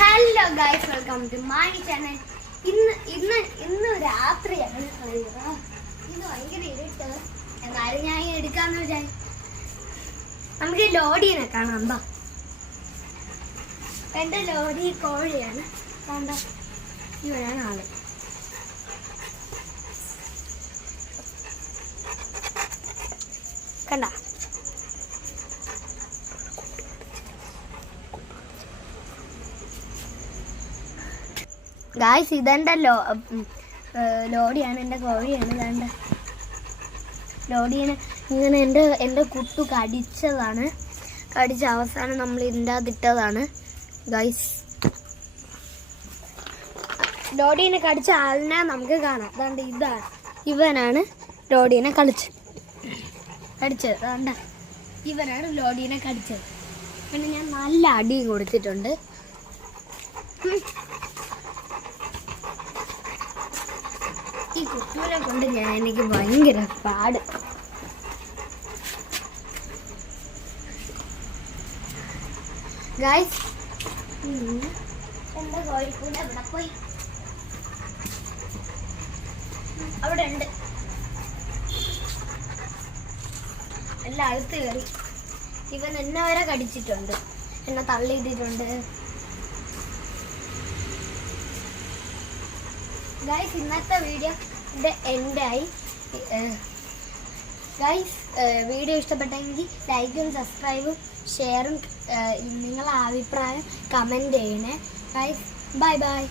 Hello guys, welcome to my channel. ഇന്ന് രാത്രിയാണ്. ഇന്ന് ഭയങ്കര ഇരുട്ട്. എന്നാലും ഞാൻ എടുക്കാന്ന് വിചാരിച്ചു. നമുക്ക് ലോഡിനെ കാണാം. ബാ, എന്റെ ലോഡി കോഴിയാണ്. കണ്ട, ഇവനാണ് ആള്. കണ്ട, ഗായ്സ്, ഇതെന്റെ ലോഡിയാണ്, എൻ്റെ കോഴിയാണ്. വേണ്ട ലോഡിയാണ്. ഇങ്ങനെ എൻ്റെ കുട്ടു കടിച്ചതാണ്. കടിച്ച അവസാനം നമ്മൾ ഇതിൻ്റെ അതിട്ടതാണ് ഗായ്സ്. ലോഡീനെ കടിച്ച ആളിനെ നമുക്ക് കാണാം. അതുകൊണ്ട് ഇവനാണ് ലോഡീനെ കടിച്ചത്. അതുകൊണ്ട് ഇവനാണ് ലോഡീനെ കടിച്ചത്. പിന്നെ ഞാൻ നല്ല അടിയും കൊടുത്തിട്ടുണ്ട്. ഈ കുട്ടൂനെ കൊണ്ട് എനിക്ക് ഭയങ്കര പാട്. ഗായ്സ്, എന്റെ കോഴിക്കൂട് എവിടെ പോയി? അവിടെ ഉണ്ട്. എല്ലാം അകത്ത് കയറി. ഇവൻ എന്നെ വരെ കടിച്ചിട്ടുണ്ട്, എന്നെ തള്ളിയിട്ടിട്ടുണ്ട്. ഗൈസ്, ഇന്നത്തെ വീഡിയോ എൻഡായി. ഗൈസ്, വീഡിയോ ഇഷ്ടപ്പെട്ടെങ്കിൽ ലൈക്കും സബ്സ്ക്രൈബും ഷെയറും നിങ്ങളുടെ അഭിപ്രായം കമൻറ്റ് ചെയ്യണേ. Guys, bye bye.